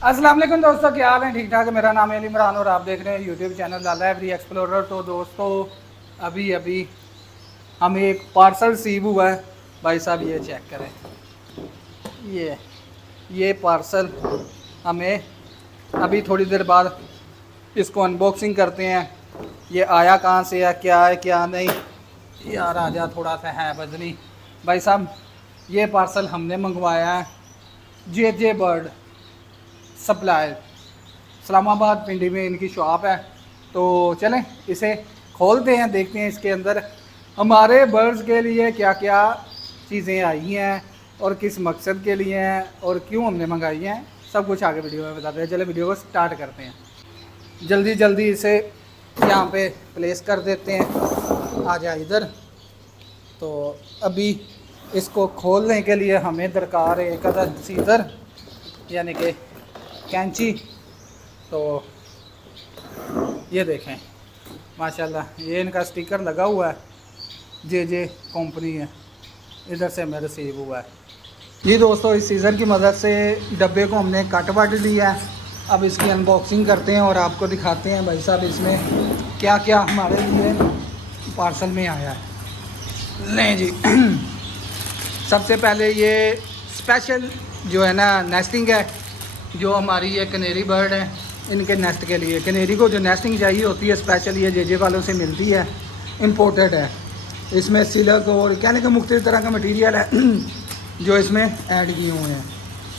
अस्सलाम वालेकुम दोस्तों, क्या हाल है? ठीक ठाक है। मेरा नाम है अली इमरान और आप देख रहे हैं यूट्यूब चैनल लाला एवरी एक्सप्लोरर। तो दोस्तों अभी अभी हमें एक पार्सल रिसीव हुआ है। भाई साहब ये चेक करें, ये पार्सल हमें अभी थोड़ी देर बाद इसको अनबॉक्सिंग करते हैं। ये आया कहाँ से है, क्या है क्या नहीं। यार आजा, थोड़ा सा है बजनी। भाई साहब ये पार्सल हमने मंगवाया है जे बर्ड सप्लायर, इस्लामाबाद पिंडी में इनकी शॉप है। तो चलें इसे खोलते हैं, देखते हैं इसके अंदर हमारे बर्ड्स के लिए क्या क्या चीज़ें आई हैं और किस मकसद के लिए हैं और क्यों हमने मंगाई हैं। सब कुछ आगे वीडियो में बताते हैं। चले वीडियो को स्टार्ट करते हैं। जल्दी जल्दी इसे यहाँ पे प्लेस कर देते हैं। आ जाए इधर। तो अभी इसको खोलने के लिए हमें दरकार है एक अदद सीज़र यानी कि कैंची। तो ये देखें माशाल्लाह, ये इनका स्टिकर लगा हुआ है, जे कंपनी है, इधर से हमें रिसीव हुआ है जी। दोस्तों इस सीज़र की मदद से डब्बे को हमने कट वट लिया है। अब इसकी अनबॉक्सिंग करते हैं और आपको दिखाते हैं भाई साहब इसमें क्या क्या हमारे लिए पार्सल में आया है। लें जी सबसे पहले ये स्पेशल जो है ना नेस्टिंग है, जो हमारी ये कनेरी बर्ड है इनके नेस्ट के लिए। कनेरी को जो नेस्टिंग चाहिए होती है स्पेशल ये जे वालों से मिलती है, इम्पोर्टेड है। इसमें सिल्क और कहने का मुख्तलिफ तरह का मटेरियल है जो इसमें ऐड किए हुए हैं।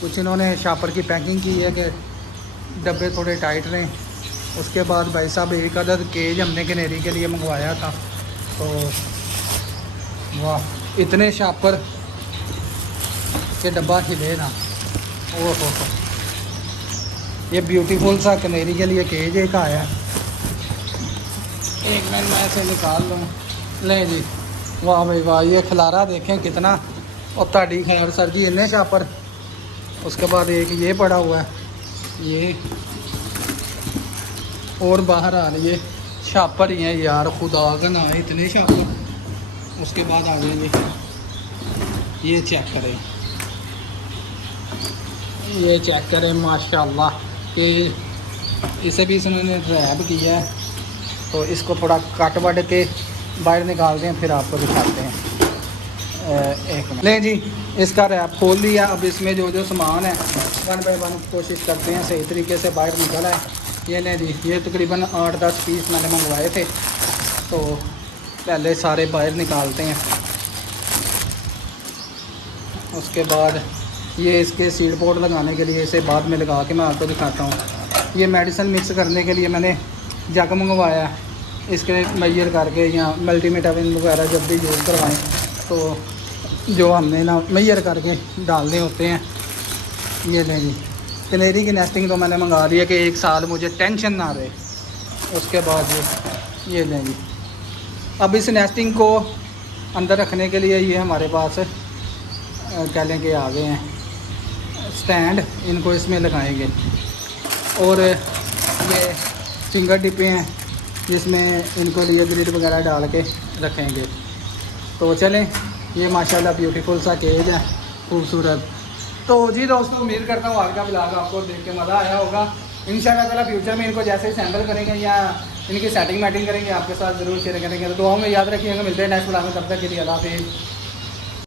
कुछ इन्होंने शापर की पैकिंग की है कि डब्बे थोड़े टाइट रहें। उसके बाद भाई साहब एक अदद केज हमने कनेरी के लिए मंगवाया था। तो वाह, इतने शापर के डब्बा हिले ना। ओहो, ये ब्यूटीफुल सा कनेरी के लिए केज एक आया। एक मिनट मैं इसे निकाल लूँ। लें जी, वाह भाई वाह, ये खलारा देखें कितना। और ताड़ी खैर सर जी इन्हें शापर। उसके बाद एक ये पड़ा हुआ है, ये और बाहर आ रही है शापर ही हैं यार, खुदा का ना है इतने शापर। उसके बाद आ जाएंगे, ये चेक करें, ये चेक करें माशाल्लाह। ये इसे भी इन्होंने रैप किया है। तो इसको थोड़ा कट वट के बाहर निकालते हैं, फिर आपको दिखाते हैं। एक मिनट। लें जी, इसका रैप खोल दिया। अब इसमें जो जो सामान है वन बाय वन कोशिश करते हैं सही तरीके से बाहर निकल आए। ये लें जी, ये तकरीबन 8-10 पीस मैंने मंगवाए थे। तो पहले सारे बाहर निकालते हैं। उसके बाद ये इसके सीड पोर्ट लगाने के लिए इसे बाद में लगा के मैं आपको दिखाता हूँ। ये मेडिसिन मिक्स करने के लिए मैंने जग मंगवाया, इसके मैयर करके या मल्टीविटामिन वगैरह जब भी यूज़ करवाएं तो जो हमने ना मैयर करके डालने होते हैं। ये लें जी, कनेरी की नेस्टिंग तो मैंने मंगा दी है कि 1 साल मुझे टेंशन ना रहे। उसके बाद ये लें जी, अब इस नेस्टिंग को अंदर रखने के लिए ये हमारे पास कह लें कि आ गए हैं स्टैंड, इनको इसमें लगाएंगे। और ये फिंगर डिपे हैं जिसमें इनको लिए ग्रिड वगैरह डाल के रखेंगे। तो चलें, ये माशाल्लाह ब्यूटीफुल सा केज है, खूबसूरत। तो जी दोस्तों उम्मीद करता हूँ आज का ब्लॉग आपको देख के मज़ा आया होगा। इंशाल्लाह ताला फ्यूचर में इनको जैसे ही सैंडल करेंगे या इनकी सेटिंग मैटिंग करेंगे आपके साथ ज़रूर शेयर करेंगे। तो दुआओं में याद रखिएगा। मिलते हैं नेक्स्ट ब्लॉग में, तब तक के लिए अल्लाह हाफ़िज़।